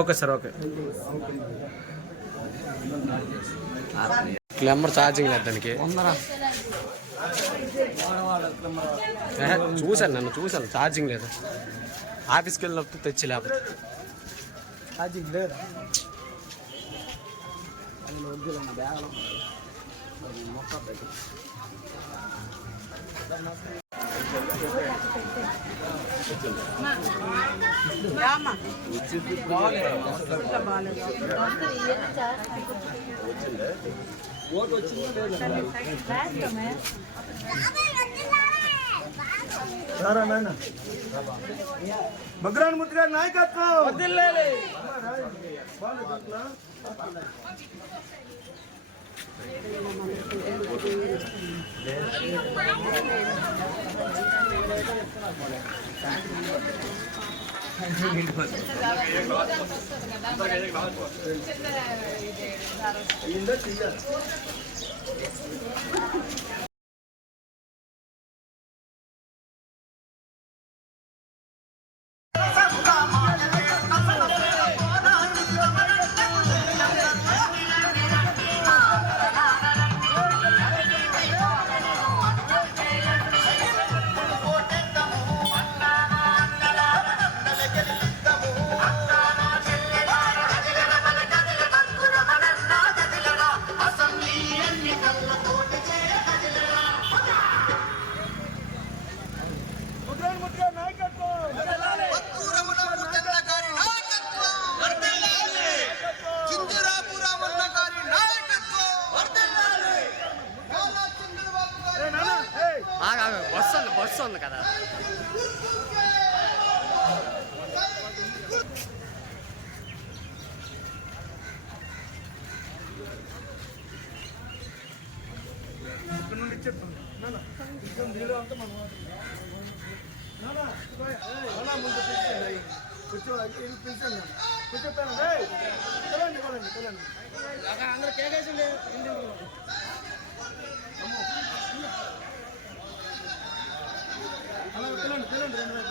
Okay sir, okay. క్లెమ్మర్ charging లేదు దానికి. నన్ను చూశాను ఛార్జింగ్ లేదు. ఆఫీస్కి వెళ్ళినప్పుడు తెచ్చి లేకపోతే ఛార్జింగ్ లేదు. బగ్రాన్ ముద్దు గారి నాయకత్వం బస్సు ఉంది కదా. ఇక్కడ నుండి చెప్పండి నీళ్ళు అంతా మనం ముందు పిలిచాను కూర్చోతాను. వెళ్ళండి వెళ్ళండి వెళ్ళండి. అందరూ కేకేసింది. అలా వెళ్ళండి వెళ్ళండి.